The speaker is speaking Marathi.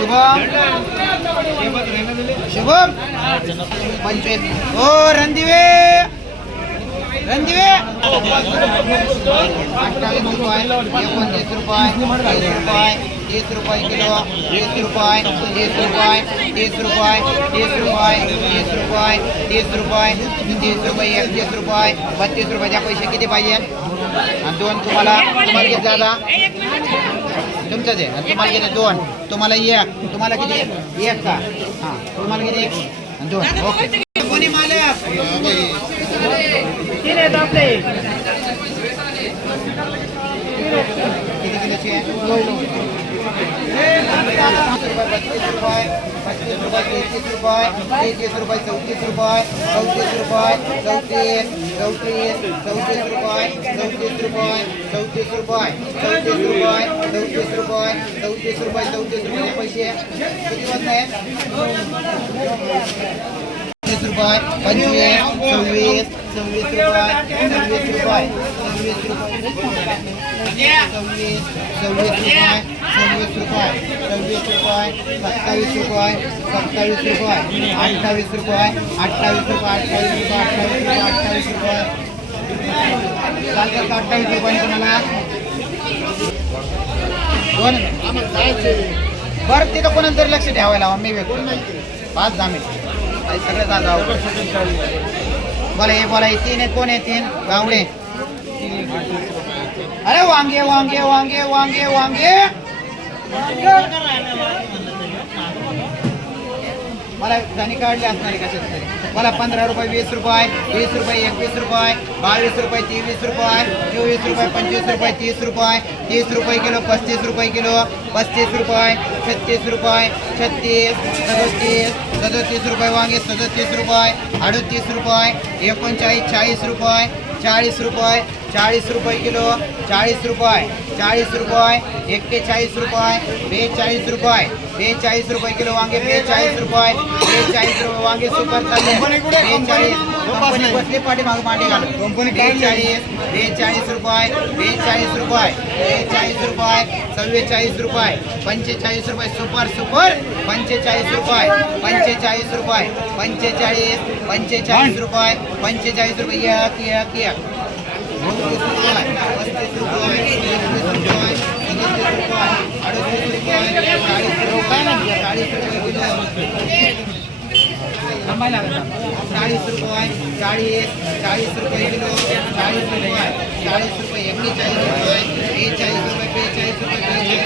शुभम। शुभम। पंचवीस हो रणदिवे। रणदिवे। अठ्ठावीस रुपये एकोणतीस रुपये तीस रुपये तीस रुपये किलो वीस रुपये तीस रुपये तीस रुपये तीस रुपये तीस रुपये तीस रुपये तीस रुपये एकतीस रुपये बत्तीस रुपयाच्या पैसे किती पाहिजे? आणि दोन तुम्हाला तुम्हाला किती दादा आहे आणि तुम्हाला किती दोन तुम्हाला एक तुम्हाला किती एक का हां तुम्हाला किती आणि दोन ओके कोणी मालक तीन आहेत आपले किती किलोचे पस्तीस रुपये रुपये तेहतीस रुपये तेहतीस रुपये चौतीस रुपये चौतीस रुपये चौतीस चौतीस चौतीस रुपये चौतीस रुपये चौतीस रुपये चौतीस रुपये चौतीस रुपये चौतीस रुपये चौतीस रुपये पैसे किती होत आहेत तीस रुपये पंचवीस सव्वीस सव्वीस रुपये सव्वीस रुपये सव्वीस रुपये सव्वीस सव्वीस रुपये सव्वीस रुपये वीस रुपये सत्तावीस रुपये सत्तावीस रुपये अठ्ठावीस रुपये अठ्ठावीस रुपये अठ्ठावीस रुपये अठ्ठावीस रुपये अठ्ठावीस रुपये. चालतात का अठ्ठावीस रुपये कोणाला दोन बरं तिथं कोणाला तरी लक्ष ठेवायला हवं मी व्यक्त पाच दहा मिनिट. सगळं जागा बोला हे बोला हे तीन आहे कोण आहे तीन? गावडे अरे वांगे वांगे वांगे वांगे वांगे. मला धनी काढले असणारे कशात तरी मला पंधरा रुपये वीस रुपये वीस रुपये एकवीस रुपये बावीस रुपये तेवीस रुपये चोवीस रुपये पंचवीस रुपये तीस रुपये तीस रुपये किलो पस्तीस रुपये किलो पस्तीस रुपये छत्तीस रुपये छत्तीस सदोतीस सदोतीस रुपये वांगे सदोतीस रुपये अडतीस रुपये एकोणचाळीस चाळीस रुपये चाळीस रुपये चाळीस रुपये किलो चाळीस रुपये चाळीस रुपये एक्केचाळीस रुपये बेचाळीस रुपये बेचाळीस रुपये किलो वांगे बेचाळीस रुपये बेचाळीस रुपये वांगे सुपर चालले. बेचाळीस कंपनी बसली पाठीमागं मांडी घालून. कंपनी बेचाळीस बेचाळीस रुपये बेचाळीस रुपये बेचाळीस रुपये चव्वेचाळीस रुपये पंचेचाळीस रुपये सुपर सुपर पंचेचाळीस रुपये पंचेचाळीस रुपये पंचेचाळीस पंचेचाळीस रुपये पंचेचाळीस रुपये एक एक एक. चाळीस रुपये चाळीस रुपये किलो चाळीस रुपये चाळीस चाळीस रुपये किलो चाळीस रुपये चाळीस रुपये एक्केचाळीस रुपये बेचाळीस रुपये बेचाळीस रुपये